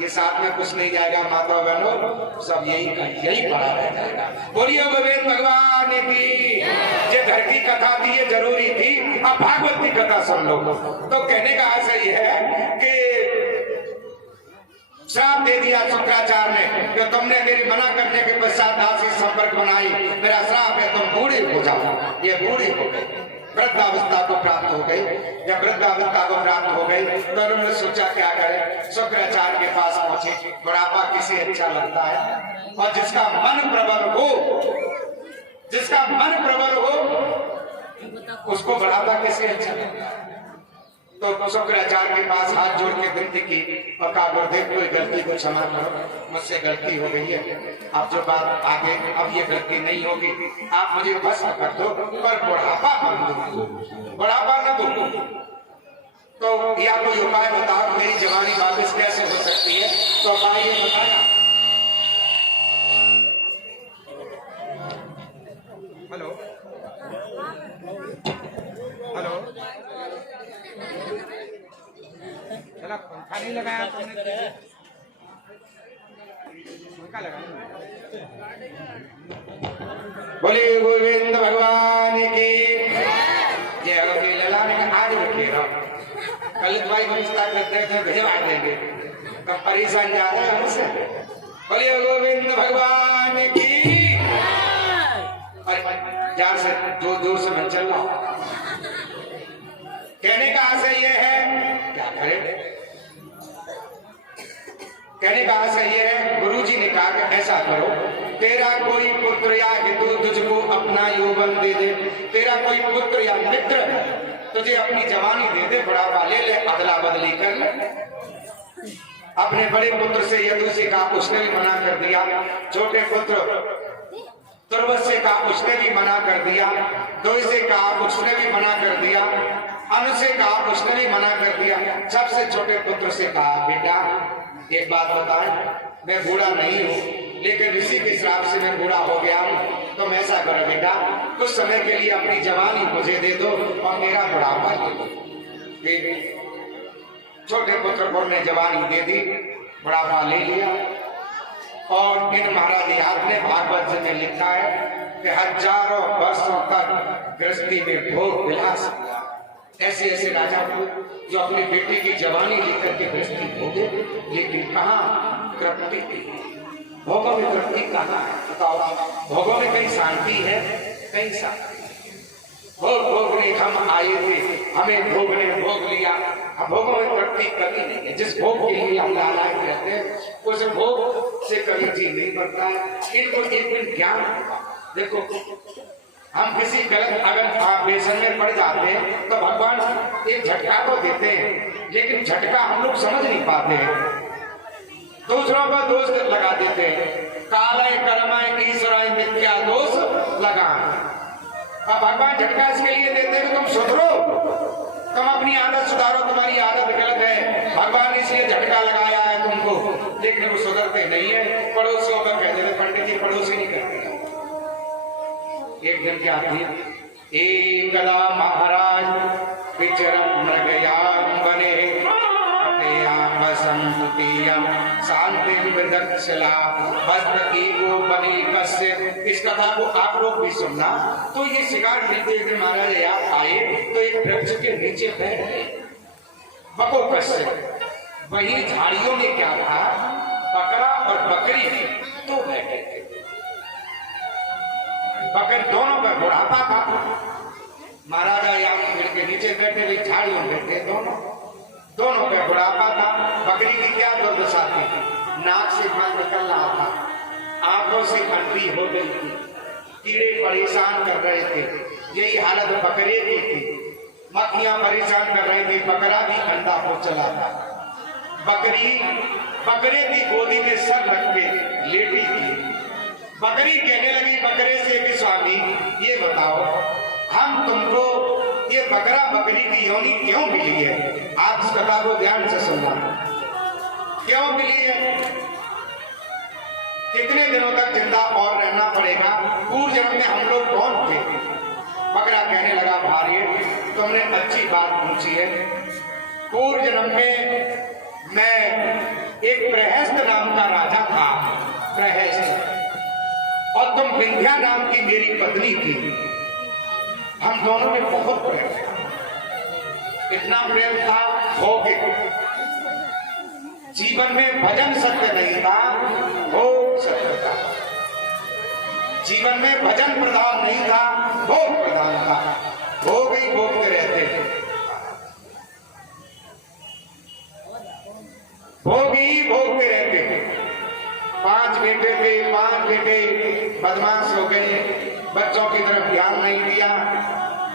ये साथ में कुछ नहीं जाएगा। माता बहनों सब यही पड़ा रह जाएगा। बोलिए गोविंद भगवान की। ये घर की कथा थी, ये जरूरी थी। अब भागवत की कथा सुन लो। तो कहने का आशय ये है कि श्राप दे दिया शुक्राचार्य ने कि तुमने मेरी मना करने के पश्चात दासी संपर्क बनाई, मेरा श्राप है तुम बूढ़े हो जाओ। ये बूढ़े हो गए, वृद्धावस्था को प्राप्त हो गई। जब वृद्धावस्था को प्राप्त हो गई तो उन्होंने सोचा क्या करें, शुक्राचार्य के पास पहुंचे। बुढ़ापा किसे अच्छा लगता है, और जिसका मन प्रबल हो, जिसका मन प्रबल हो उसको बुढ़ापा किसे अच्छा लगता है। तो शुक्राचार्य के पास हाथ जोड़ के विनती की और कहा गुरुदेव कोई गलती को क्षमा करो, मुझसे गलती हो गई है, अब जो बात आगे अब ये गलती नहीं होगी, आप मुझे भस्म कर दो पर बुढ़ापा मत दो, बुढ़ापा न दो। तो या कोई उपाय बताओ, मेरी जवानी वापस कैसे हो सकती है? तो उपाय ये बताया। हेलो हेलो, चला पंखा नहीं लगाया तुमने, पंखा लगाया। बोलिए गोविंद भगवान की जय। अगर लला ने आज रखेगा, कल भाई व्यवस्था करते थे भेजवा देंगे, तब परेशान जा रहे हैं हमसे। बोलिए गोविंद भगवान की। जार से दूर से मैं चल रहा हूं। कहने का आशय ये है, क्या करें, कहने का आशय ये है, गुरुजी ने कहा कि ऐसा करो, तेरा कोई पुत्र या हितु तुझको अपना यौवन दे दे, तेरा कोई पुत्र या मित्र तुझे अपनी जवानी दे दे, बुढ़ापा ले ले, अदला बदली कर ले। अपने बड़े पुत्र से यदु से कहा, उसने भी मना कर दिया। छोटे पुत्र तुर्वस से कहा, उसने भी मना कर दिया। दोई से कहा, उसने भी मना कर दिया। अनु से कहा, उसने भी मना कर दिया। सबसे छोटे पुत्र से कहा, बेटा एक बात बताएं, मैं बूढ़ा नहीं हूँ, लेकिन ऋषि के श्राप से मैं बूढ़ा हो गया हूँ। तुम ऐसा करो बेटा, कुछ समय के लिए अपनी जवानी मुझे दे दो और मेरा बुढ़ापा दे दो। छोटे पुत्र को ने जवानी दे दी, बुढ़ापा ले लिया। और इन महाराज याद ने भागवत में लिखा है कि हजारों वर्षों तक गृहस्थी में भोग विलास, ऐसे ऐसे राजा को जो अपनी बेटी की जवानी लेकर के गृहस्थी भोगे, लेकिन कहाँ तृप्ति, भोगों में तृप्ति कहाँ है बताओ? भोगों में कहीं शांति है, कहीं शांति। भोग भोगने हम आए थे, हमें भोगने भोग लिया, अब भोगों में तृप्ति कभी नहीं है। जिस भोग के लिए हम लालायित रहते हैं, उस भोग से कभी जी नहीं बढ़ता है। इनको एक दिन ज्ञान, देखो हम किसी गलत अगर व्यसन में पड़ जाते हैं तो भगवान एक झटका तो देते हैं, लेकिन झटका हम लोग समझ नहीं पाते हैं, दूसरों पर दोष लगा देते हैं। कालय कर्मय ईश्वराय मिथ्या दोष लगा। अब भगवान झटका इसके लिए देते हैं कि तुम सुधरो, तुम अपनी आदत सुधारो, तुम्हारी आदत गलत है, भगवान ने इसलिए झटका लगाया है तुमको, लेकिन वो सुधरते नहीं है। पड़ोसियों पर कहते थे पंडित जी, पड़ोसी नहीं करते। एक दिन क्या थी, एकदा महाराज विचरन् मृगयां वने शांति विदक्षला वस्त्र एको बने कस्य। इस कथा को आप लोग भी सुनना। तो ये शिकार मिलते हुए महाराज यहाँ आए तो एक वृक्ष के नीचे बैठ गए। बको कस्य वहीं झाड़ियों में क्या था, बकरा और बकरी तो बैठे थे। बकरी दोनों का बुढ़ापा था। महाराजा यहाँ पेड़ के नीचे बैठे हुए, झाड़ियों में बैठे दोनों का बुढ़ापा था। बकरी की क्या दुर्दशा थी, नाक से मांस निकल रहा था, आंखों से अंधी हो गई थी, कीड़े परेशान कर रहे थे। यही हालत बकरे की थी, मक्खियां परेशान कर रही थी, बकरा भी अंधा हो चला था। बकरे की गोदी में सर रख के लेटी थी। बकरी कहने लगी बकरे से कि स्वामी ये बताओ, हम तुमको ये बकरा बकरी की योनि क्यों मिली है? आप इस कथा को ध्यान से सुनना। क्यों मिली है? कितने दिनों तक जिंदा और रहना पड़ेगा? पूर्व जन्म में हम लोग कौन थे? बकरा कहने लगा भार्य, तुमने अच्छी बात पूछी है। पूर्व जन्म में मैं एक प्रहस्त नाम का राजा था, प्रहस्त, और तुम विंध्या नाम की मेरी पत्नी थी। हम दोनों में बहुत प्रेम था, इतना प्रेम था भौतिक, जीवन में भजन सत्य नहीं था, भोग सत्य था। जीवन में भजन प्रधान नहीं था, भोग प्रधान था। भोग ही भोगते रहते थे, भोग ही भोगते रहते थे। 5 बेटे थे, 5 बेटे बदमाश हो गए, बच्चों की तरफ ध्यान नहीं दिया,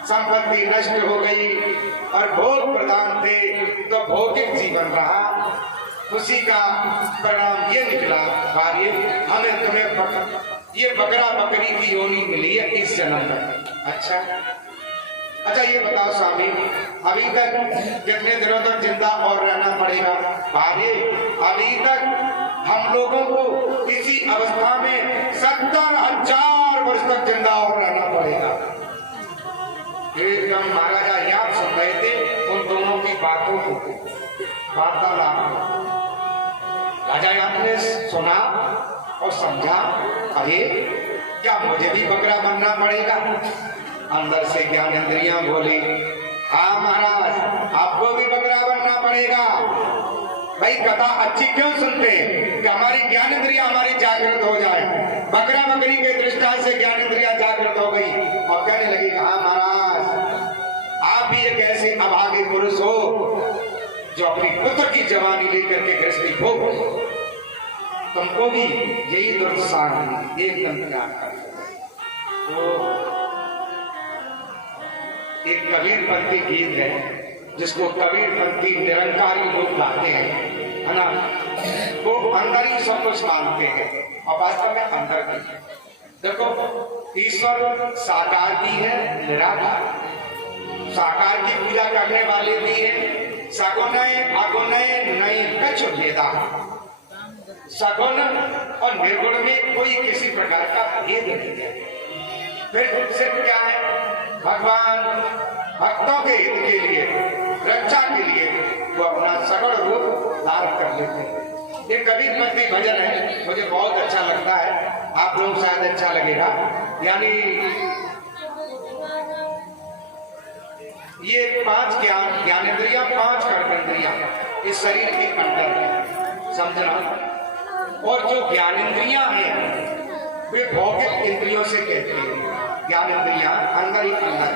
संपत्ति नष्ट हो गई, और भोग प्रधान थे तो भौतिक जीवन रहा। उसी का परिणाम ये निकला भार्य, हमें तुम्हें ये बकरा बकरी की योनि मिली है इस जन्म में। अच्छा ये बताओ स्वामी, अभी तक कितने दिनों तक जिंदा और रहना पड़ेगा? भार्य, अभी तक हम लोगों को इसी अवस्था में 70,000 वर्ष तक जिंदा और रहना पड़ेगा। एकदम महाराजा याद सुन रहे थे उन दोनों की बातों को, वार्तालाप। राजा आपने सुना और समझा, अरे क्या मुझे भी बकरा बनना पड़ेगा? अंदर से ज्ञानेंद्रियां बोली, हाँ महाराज, आपको भी बकरा बनना पड़ेगा। भाई कथा अच्छी क्यों सुनते हैं कि हमारी ज्ञानेंद्रियां हमारी जागृत हो जाए। बकरा बकरी के दृष्टांत से ज्ञानेंद्रियां जागृत हो गई और कहने लगी, हाँ महाराज, आप भी एक ऐसे अभागे पुरुष हो जो अपनी पुत्र की जवानी लेकर के गृहस्थी भोग हो। तुमको भी यही दुर्दशा है, एकदम त्याग कर। तो एक कबीरपंथी गीत है जिसको कबीरपंथी निरंकारी लोग गाते हैं, है ना? वो अंदर ही सब कुछ मानते हैं और वास्तव में अंदर भी है। देखो, ईश्वर साकार भी है, निराकार। साकार की पूजा करने वाले भी है, सगुणय अगुणय नई कछ भेदा। सगुण और निर्गुण में कोई किसी प्रकार का भेद नहीं है। फिर सिर्फ क्या है, भगवान भक्तों के हित के लिए, रक्षा के लिए वो अपना सगुण रूप धारण कर लेते हैं। ये कबीरपंथी भजन है, मुझे बहुत अच्छा लगता है, आप लोग शायद अच्छा लगेगा। यानी ये 5 ज्ञानेंद्रियां, 5 कर्मेंद्रियां इस शरीर के अंदर है, समझना। और जो ज्ञानेंद्रियां हैं वे भौतिक इंद्रियों से कहती है। ज्ञानेंद्रियां अंदर ही अंदर,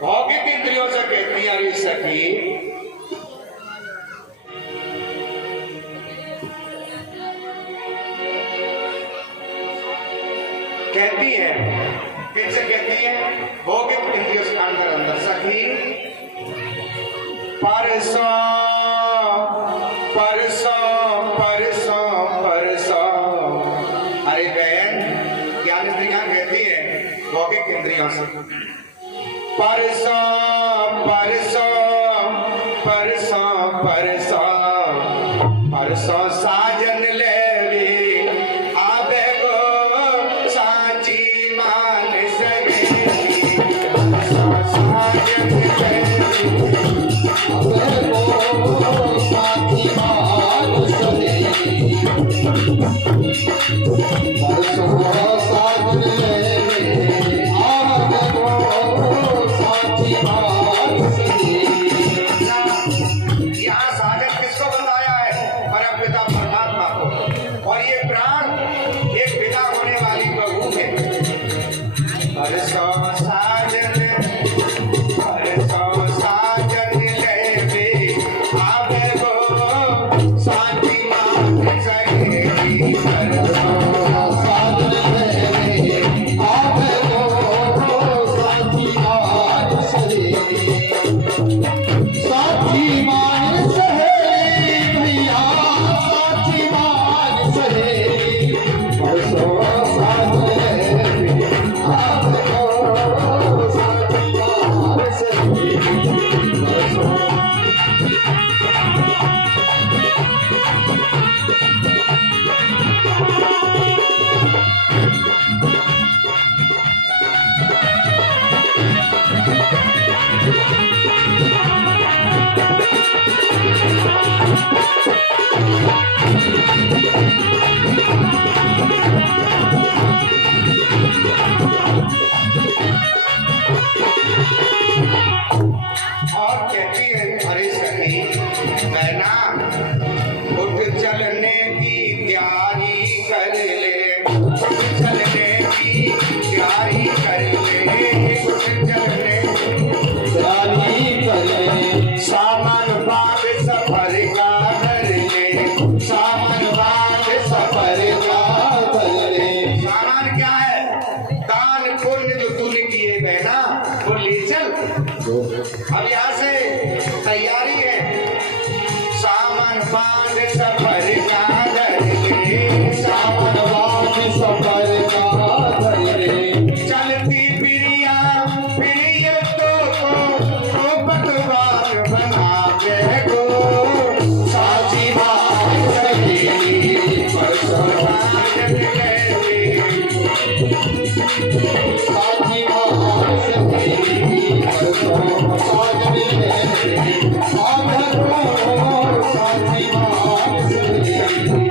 भौतिक इंद्रियों से कहती है। अरे सखी, कहती है, किससे कहती है? भौतिक इंद्रियों से अंदर अंदर। सखी, परसों परसों परसों परसों, अरे बहन, ज्ञानेंद्रियां कहती है भौतिक इंद्रियों से। परसों परसों परसों परसों परसों साजन लेवी आबे गो सांची मान सके। साजन लेवी आबे गो सांची मान सके। परसों साजन लेवी आबे गो सांची मान सके। यहाँ साजन चलने की तैयारी कर ले, उठ चलने की तैयारी कर ले, उठ चलने की तैयारी कर ले। सामान बांध सफर का कर ले, सामान बांध सफर का कर ले। सामान क्या है? दान पुण्य जो तूने किए गए ना वो ले चल। अब यहाँ से तैयारी है, सामान बांध सफर का कर ले, सामान बांध सफर का कर ले। चलती प्रिया प्रिय तो पतवार बना के गो, साची बात सहेली पर समाज ले, साची बात सहेली पर समाज ले, आधर को साची बात सहेली।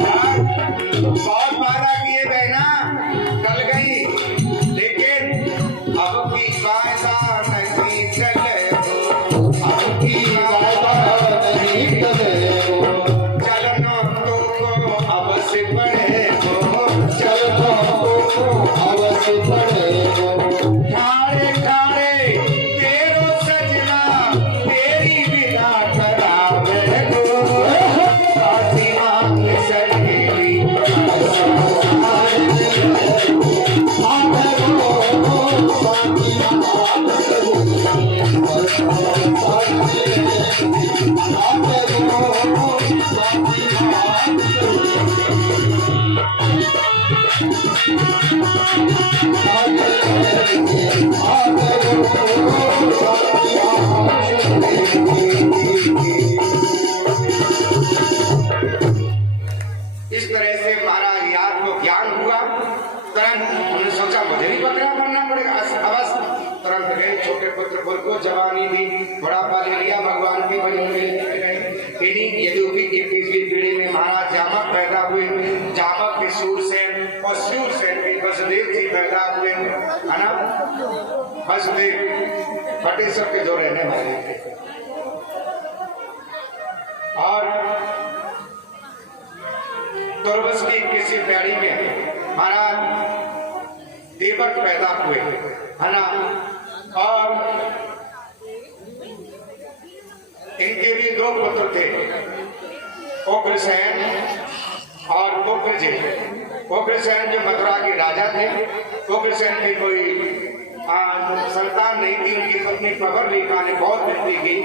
बहुत वादा किए गए ना, टल गई, लेकिन अब की वादा नहीं टले हो, अब की वादा नहीं टले हो। चलनो तो को अवश्य पड़े हो, चलनो तो को अवश्य पड़े हो। ठाड़े ठाड़े तेरो सजना तेरी बिना करावे हो, साची मांग सहेली इस तरह से महाराज याद को ज्ञान हुआ। तुरंत उन्होंने सोचा मुझे भी बकरा बनना पड़ेगा। अवश्य तुरंत गए, छोटे पुत्र पुर को जवानी दी, बुढ़ापा ले लिया, भगवान की बनी हुई इन्हीं यदुवंशी की 21वीं पीढ़ी में महाराज जामक पैदा हुए। जामक के सूरसेन और सूरसेन के वसुदेव जी पैदा हुए, है ना। वसुदेव बटेश्वर के जो रहने वाले थे, और तुरबस की किसी प्यारी में महाराज देवक पैदा हुए, है ना। और इनके भी दो पुत्र थे, उग्रसेन और उग्रजित। उग्रसेन जो मथुरा के राजा थे, उग्रसेन की कोई संतान नहीं थी। उनकी पत्नी प्रवरलिका ने बहुत विनती की,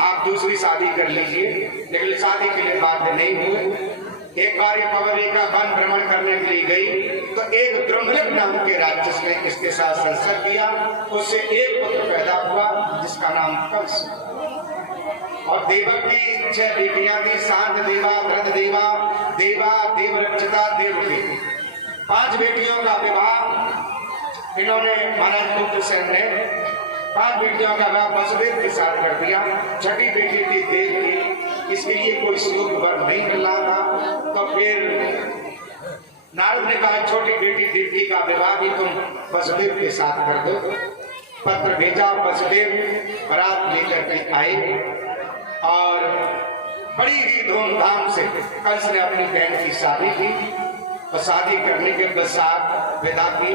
आप दूसरी शादी कर लीजिए, लेकिन शादी के लिए बाध्य नहीं हुए। एक बार ये प्रवरलिका वन भ्रमण करने के लिए गई तो एक द्रुम्भ नाम के राक्षस ने इसके साथ संसर्ग किया, उससे एक पुत्र पैदा हुआ जिसका नाम कंस। और देवक की 6 बेटियां थी, शांत देवा, वृद्ध देवा, देवा, देवरक्षता, देवकी। 5 बेटियों का विवाह इन्होंने महाराज उग्रसेन ने 5 बेटियों का विवाह वसुदेव के साथ कर दिया। छठी बेटी थी देवकी, इसके लिए कोई श्लोक वर नहीं मिल रहा था। तो फिर नारद ने कहा छोटी बेटी देवकी का विवाह भी तुम वसुदेव के साथ कर दो। पत्र भेजा, वसुदेव बारात लेकर के आए और बड़ी ही धूमधाम से कंस ने अपनी बहन की शादी की। और शादी करने के पश्चात विदा की,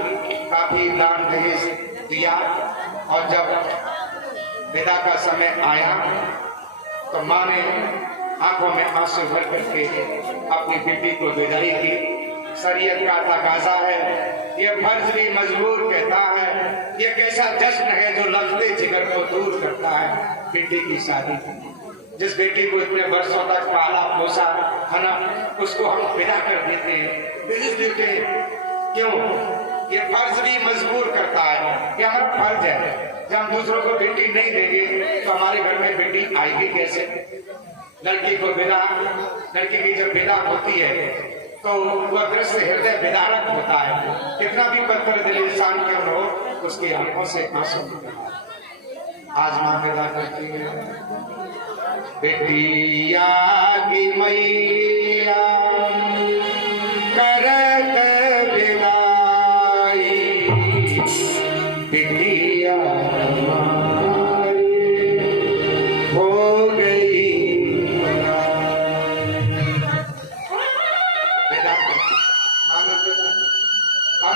काफी दान दहेज दिया। और जब विदा का समय आया तो माँ ने आंखों में आंसू भर करके अपनी बेटी को विदाई की। शरीयत का तकाजा है, ये फर्ज भी मजबूर कहता है, ये कैसा जश्न है जो लफ्ज़े जिगर को दूर करता है। बेटी की शादी, जिस बेटी को इतने वर्षों तक पाला पोसा, है ना, उसको हम विदा कर देते हैं, बेच देते हैं। क्यों? ये फर्ज भी मजबूर करता है कि हमारा फर्ज है, जब हम दूसरों को बेटी नहीं देंगे तो हमारे घर में बेटी आएगी कैसे। लड़की को विदा, लड़की की जब विदा होती है तो वह दृश्य हृदय विदारक होता है। कितना भी पत्थर दिल इंसान क्यों हो, उसकी आंखों से आंसू निकलता है। आज मां विदा करती है, बेटिया की मैया करत विदाई, बिटिया हो गई।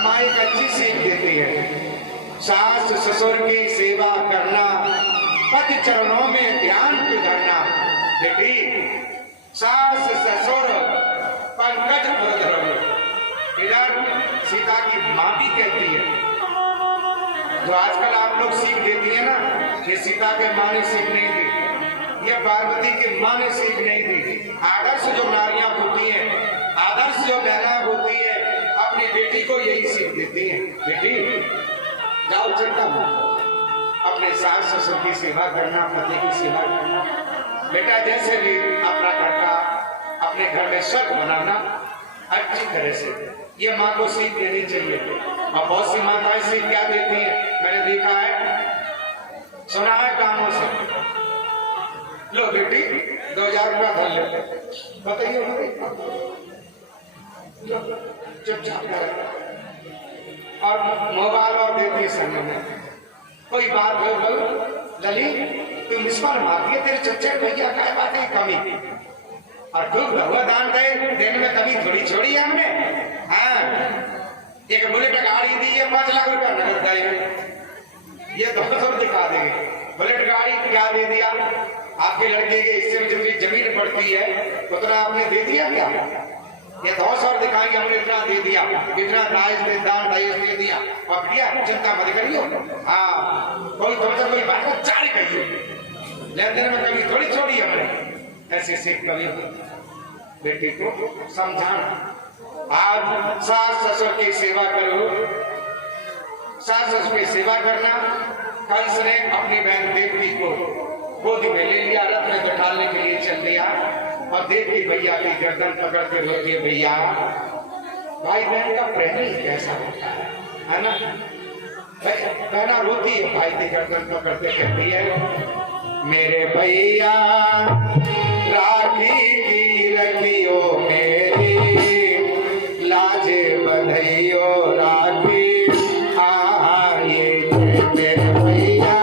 माँ एक अच्छी सीख देती है, सास ससुर की सेवा करना, पति चरणों में ध्यान को धरना। बेटी, सास ससुर पंकज धरो, इधर सीता की माँ भी कहती है। जो आजकल आप लोग सीख देती है ना, ये सीता के माँ ने सीख नहीं दी, ये पार्वती की माँ ने सीख नहीं दी। आदर्श जो नारियां होती हैं, आदर्श जो बहना होती है, अपनी बेटी को यही सीख देती है। बेटी जाओ, चिंता मत, अपने सास ससुर की सेवा करना, पति की सेवा करना। बेटा जैसे भी अपना घर का, अपने घर में स्वर्ग बनाना अच्छी तरह से, ये माँ को सीख देनी चाहिए। और बहुत सी माताएं सीख क्या देती हैं, मैंने देखा है, सुना है कानों से, लो बेटी 2000 रुपया धर ले, बताइए चुपचाप और मोबाइल और देती समय में कोई बात हो लली, तुम इस पर मारती है, तेरे चच्चे भैया क्या बात है कमी, और खूब दान देने में कभी थोड़ी छोड़ी है हमने। हाँ, एक बुलेट गाड़ी दी है 5 लाख रुपया नगद देंगे, ये 200 दिखा देंगे। बुलेट गाड़ी क्या दे दिया, आपके लड़के के हिस्से में जितनी जमीन पड़ती है उतना आपने दे दिया क्या? ये 200 दिखाएंगे, हमने इतना दे दिया, इतना दान दे दिया, और क्या चिंता मत करियो। हाँ, कोई कोई बात को चार कहिए, लेन देन में कभी थोड़ी छोड़ी हमने। ऐसे सीख कभी बेटी को समझाना। आज सास ससुर की सेवा करो, सास ससुर की सेवा करना। कंस ने अपनी बहन देवकी को गोदी में ले लिया, रथ में बैठाने के लिए चल दिया, और देवकी भैया की गर्दन पकड़ के रोती है। भैया, भाई बहन का प्रेम ही कैसा होता है ना? बहना रोती है, भाई की गर्दन पकड़ते कहती है, मेरे भैया राखी की रखियो मेरी, लाज बधाइयो राखी आए मेरे भैया।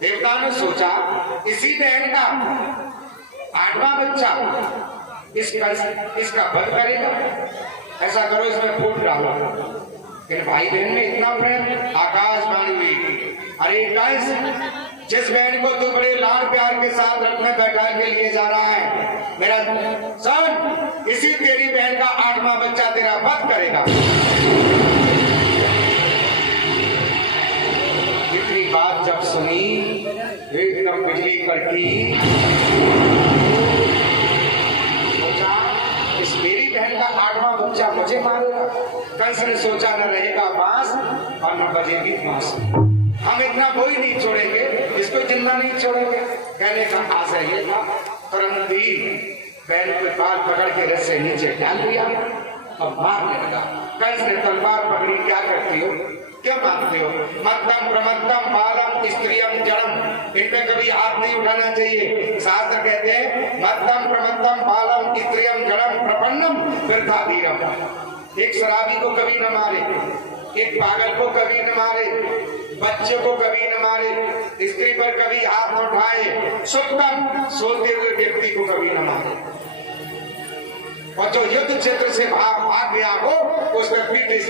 देवता ने सोचा इसी बहन का 8वां बच्चा इसका वध करेगा, ऐसा करो इसमें फूट डालो। फिर भाई बहन में इतना प्रेम, आकाशवाणी हुई, अरे कंस, जिस बहन को तू बड़े लाड प्यार के साथ रथ में बैठा के लिए जा रहा है, मेरा सन इसी तेरी बहन का 8वां बच्चा तेरा वध करेगा। इतनी बात जब सुनी एकदम बिजली कड़की, सोचा इस मेरी बहन का 8वां बच्चा मुझे मारेगा। कंस ने सोचा न रहेगा बांस और न बजेगी बांसुरी, हम इतना कोई नहीं छोड़ेंगे, इसको जिंदा नहीं छोड़ेंगे। कहने का आशय ये था, तुरंत ही बहन को बाल पकड़ के रस्से नीचे डाल दिया और मारने लगा। कंस ने तलवार मानती हो? क्यों मानते हो? मध्यम प्रमद्धम बालम स्त्रियम जड़म, इनमें कभी हाथ नहीं उठाना चाहिए। शास्त्र कहते हैं मध्यम प्रमद्धम बालम स्त्रियम जड़म प्रपन्नम वृद्धा धीरम। एक शराबी को कभी न मारे, एक पागल को कभी न मारे, बच्चे को कभी न मारे, स्त्री पर कभी हाथ न उठाए, सुतम सोते हुए व्यक्ति को कभी न मारे, और जो युद्ध क्षेत्र से भाग गया हो उसके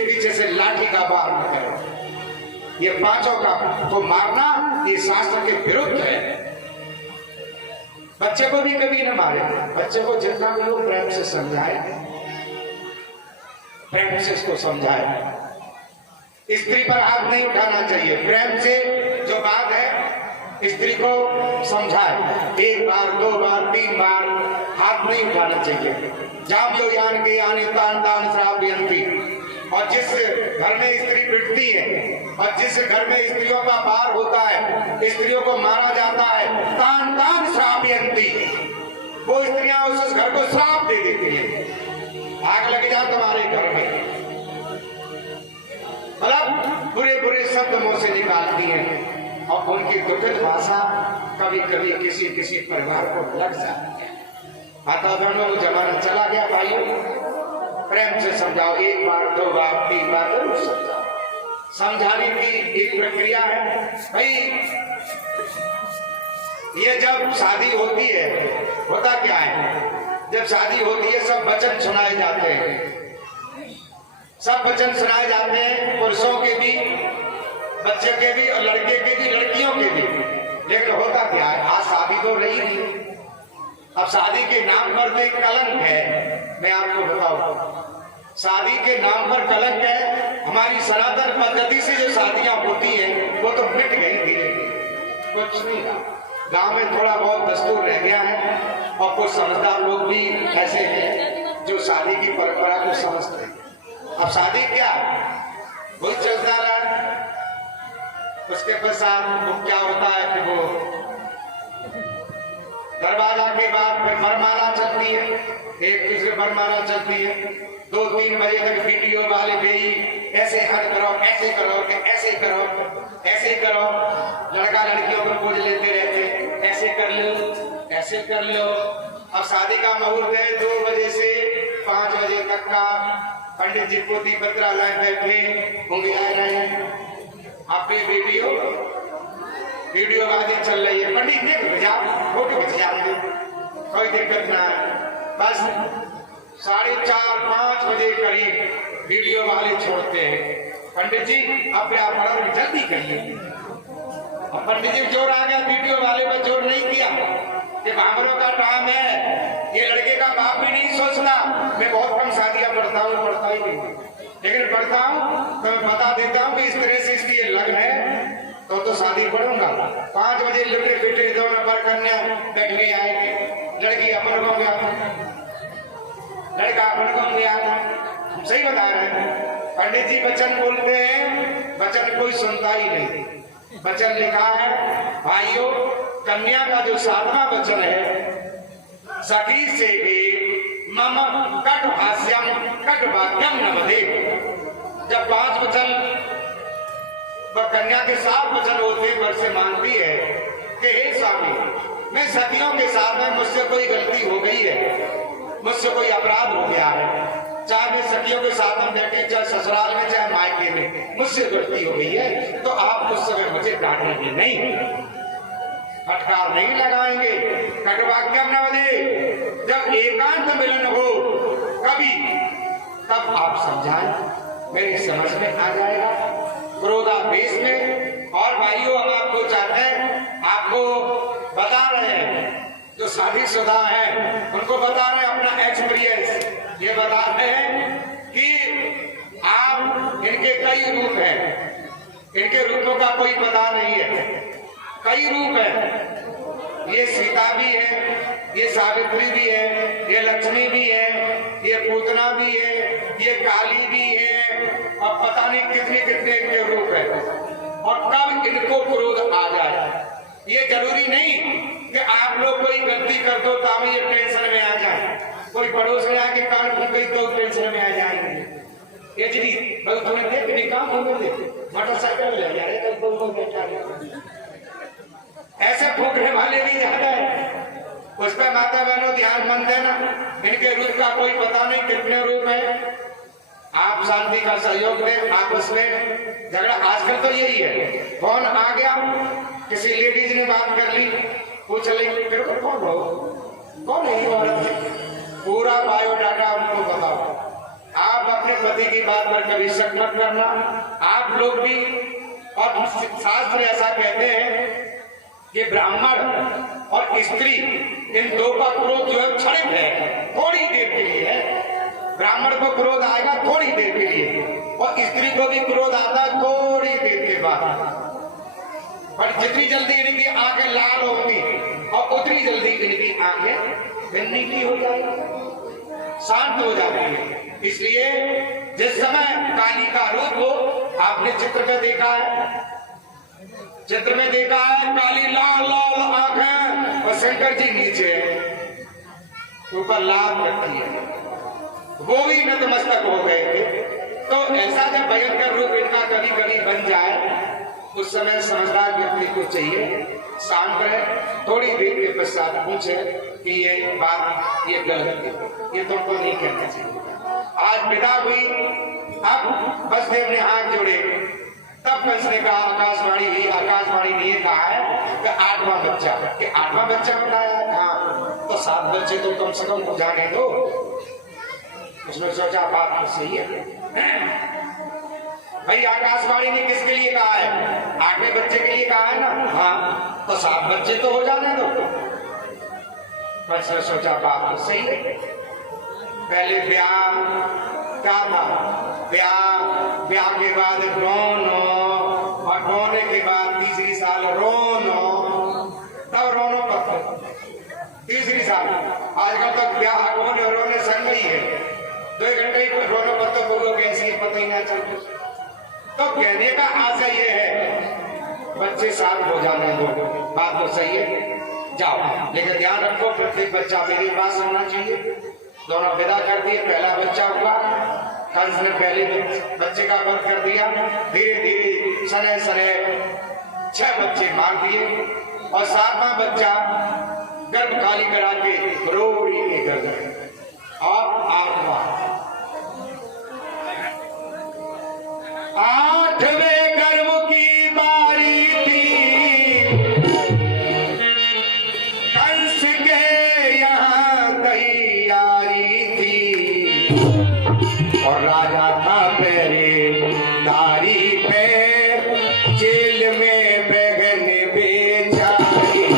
पीछे से लाठी का वार न करे। ये पांचों का को मारना ये शास्त्र के विरुद्ध है। बच्चे को भी कभी न मारे, बच्चे को जितना भी लोग प्रेम से समझाए, प्रेम से इसको समझाए। स्त्री पर हाथ नहीं उठाना चाहिए, प्रेम से जो बात है स्त्री को समझाए, एक बार, दो बार, तीन बार हाथ नहीं उठाना चाहिए। जाम्यो यान के यानी तान तान श्राव्यंती, और जिस घर में स्त्री पिटती है और जिस घर में स्त्रियों का पार होता है, स्त्रियों को मारा जाता है, तान तान श्राव्यंती, वो स्त्रियां उस घर को श्राप दे देती है, आग लग जाए तुम्हारे घर में, मतलब बुरे बुरे शब्द मुंह से निकालती हैं, और उनकी दुखद भाषा कभी कभी किसी परिवार को लग जाती है। वातावरण में जमाना चला गया भाइयों, प्रेम से समझाओ, एक बार, दो बार, तीन बार जरूर समझाओ। समझाने की एक प्रक्रिया है भाई। ये जब शादी होती है, होता क्या है, जब शादी होती है सब वचन सुनाए जाते हैं, सब वचन सुनाए जाते हैं, पुरुषों के भी, बच्चे के भी, और लड़के के भी, लड़कियों के भी। लेकिन होता क्या है, आज शादी तो रही नहीं, अब शादी के नाम पर तो एक कलंक है। मैं आपको बताऊं, शादी के नाम पर कलंक है। हमारी सनातन पद्धति से जो शादियां होती हैं वो तो मिट गई धीरे धीरे, कुछ नहीं रहा। गांव में थोड़ा बहुत दस्तूर रह गया है, और कुछ समझदार लोग भी ऐसे हैं जो शादी की परंपरा को समझते हैं। अब शादी क्या वही चलता रहा, उसके पश्चात वो क्या होता है कि वो दरवाजा के बाद फिर बरमाला चलती है, एक दूसरे बरमाला चलती है, 2-3 बजे तक वीडियो वाले गई, ऐसे हट करो, ऐसे करो, ऐसे करो, ऐसे करो, लड़का लड़कियों को पूछ लेते रहते, ऐसे कर लो, ऐसे कर लो। अब शादी का मुहूर्त है 2 बजे से 5 बजे तक का, पंडित जी पोती पत्रा लाए बैठे होंगे, आ रहे हैं, आप वीडियो बाजी चल रही है, पंडित देख फोटो खिंचा, कोई दिक्कत ना है। बस 4:30-5 बजे करीब वीडियो वाले छोड़ते हैं, पंडित जी अब व्यापार जल्दी करिए। अब पंडित जी जोर आ गया, वीडियो वाले पर जोर नहीं किया कि भामरों का काम है, ये लड़के का बाप भी नहीं सोचता। मैं बहुत कम शादियां पढ़ता ही नहीं, लेकिन पढ़ता हूँ तो मैं बता देता हूँ कि इस तरह से इसकी लगन है तो शादी पढ़ूंगा। 5 बजे लुटे बेटे 2 नंबर कन्या बैठ के आएगी, लड़की अपन गाँव गया था, लड़का अपन गाँव गया था, सही बता रहे हैं। पंडित जी वचन बोलते हैं, वचन कोई सुनता ही नहीं। वचन लिखा है भाइयों, कन्या का जो 7वां वचन है, सखी से भी मम कट भाष्यम कट वाक्यम न बधे। जब 5 वचन कन्या के 7 वचन होते वर से मानती है कि हे स्वामी, मैं सखियों के साथ में मुझसे कोई गलती हो गई है, मुझसे कोई अपराध हो गया है, चाहे मैं सखियों के साथ में बैठी, चाहे ससुराल में, चाहे मायके में, मुझसे गलती हो गई है, तो आप उस समय मुझे डांटेंगे नहीं, फटकार नहीं लगाएंगे। कटवाक्यम न बधे, जब एकांत मिलन हो कभी, तब आप समझाएं, मेरी समझ में आ जाएगा, क्रोधावेश में। और भाइयों, हम आपको चाहते हैं, आपको बता रहे हैं, जो शादीशुदा हैं उनको बता रहे हैं अपना एक्सपीरियंस, ये बता रहे हैं कि आप, इनके कई रूप हैं, इनके रूपों का कोई पता नहीं है, कई रूप हैं। ये सीता भी है, ये सावित्री भी है, ये लक्ष्मी भी है, ये पूतना भी है, ये काली भी है, अब पता नहीं कितने कितने इनके रूप है। और कब इनको क्रोध आ जाए, ये जरूरी नहीं कि आप लोग कोई गलती कर दो तो ये टेंशन में आ जाए, कोई पड़ोस में आके कान फूंक गई तो टेंशन में आ जाएंगे। एचडी बल तुम्हें देख के काम हो गए मोटरसाइकिल ले जा रहे कल को बैठा ऐसे फूकने वाले भी ज्यादा है। उस पर माता बहनों ध्यान मन देना, इनके रूप का कोई पता नहीं कितने रूप है। आप शांति का सहयोग दें, आपस में झगड़ा आजकल तो यही है। फोन आ गया, किसी लेडीज ने बात कर ली, पूछ ली फिर कौन हो, कौन है ये औरत, पूरा बायोडाटा उनको बताओ। आप अपने पति की बात पर कभी शक मत करना। आप लोग भी, और शास्त्र ऐसा कहते हैं कि ब्राह्मण और स्त्री इन दो का क्रोध जो है क्षणिक है, थोड़ी देर के लिए है। ब्राह्मण को क्रोध आएगा थोड़ी देर के लिए, और स्त्री को भी क्रोध आता है थोड़ी देर के बाद। पर जितनी जल्दी इनकी आंखें लाल होंगी और उतनी जल्दी इनकी आंखें नीली हो जाएगी, शांत हो जाती है। इसलिए जिस समय काली का रूप हो, आपने चित्र में देखा है, चित्र में देखा है काली लाल लाल आंखें और शंकर जी नीचे ऊपर लाल रखी है, वो भी नतमस्तक हो गए थे। तो ऐसा जब भयंकर रूप इनका कभी कभी बन जाए, उस समय समझदार व्यक्ति को चाहिए शांत रहे, थोड़ी देर के पश्चात पूछे कि ये बात ये गलत है, ये तुमको नहीं कहना चाहिए। आज विदा हुई, अब बसदेव ने हाथ जोड़े, तब कंस ने कहा आकाशवाणी हुई। आकाशवाणी ने कहा है कि 8वां बच्चा, कि 8वां बच्चा बताया। हाँ, तो 7 बच्चे तो कम से कम जाने दो। उसने सोचा बात तो सही है भाई, आकाशवाणी ने किसके लिए कहा है, 8वें बच्चे के लिए कहा है ना। हाँ, तो 7 बच्चे तो हो जाने दो। उसने सोचा बात तो सही है। पहले ब्याह क्या था, ब्याह के बाद रोनो, और रोने के बाद तीसरी साल रोनो, तब रोनो पत्थर तीसरी साल। आजकल तक ब्याह रोने संग ही है, 2 घंटे ही रोनो पत्थर बोलो कैसी पता ही ना चलते। तो कहने का आशय ये है बच्चे साथ हो जाने दो, बात तो सही है, जाओ, लेकिन ध्यान रखो प्रत्येक बच्चा मेरी बात सुनना चाहिए। दोनों विदा कर दिए, पहला बच्चा हुआ, कंस ने पहले बच्चे का वध कर दिया। धीरे धीरे सने 6 बच्चे मार दिए, और 7वां बच्चा गर्भ खाली करा के रोड़ी के कर गए। और 8वें गर्भ की बारी थी, कंस के यहाँ तैयारी थी, और राजा था पहरेदारी पे, जेल में बैगन बेचारी।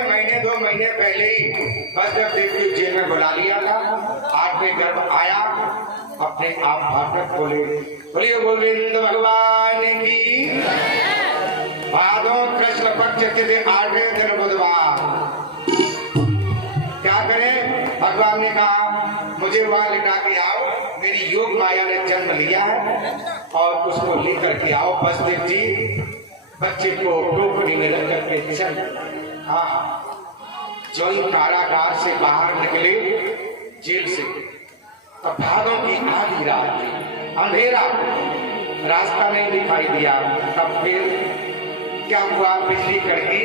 महीने 2 महीने पहले ही बस जब देवी जेल में बुला लिया था, 8वें गर्भ आया, अपने आप फाटक खोले, बोलिए गोविंद भगवान की। भादों कृष्ण पक्ष के 8वें दिन बुधवार, क्या करें, भगवान ने कहा मुझे वहां लिटा के आओ, मेरी योग माया ने जन्म लिया है, और उसको लेकर के आओ। बसदेव जी बच्चे को टोकरी में रख करके चल। हाँ, जो ही कारागार से बाहर निकले जेल से, तो भादों की आधी रात थी, अंधेरा, रास्ता नहीं दिखाई दिया। तब फिर क्या हुआ, बिजली कड़की।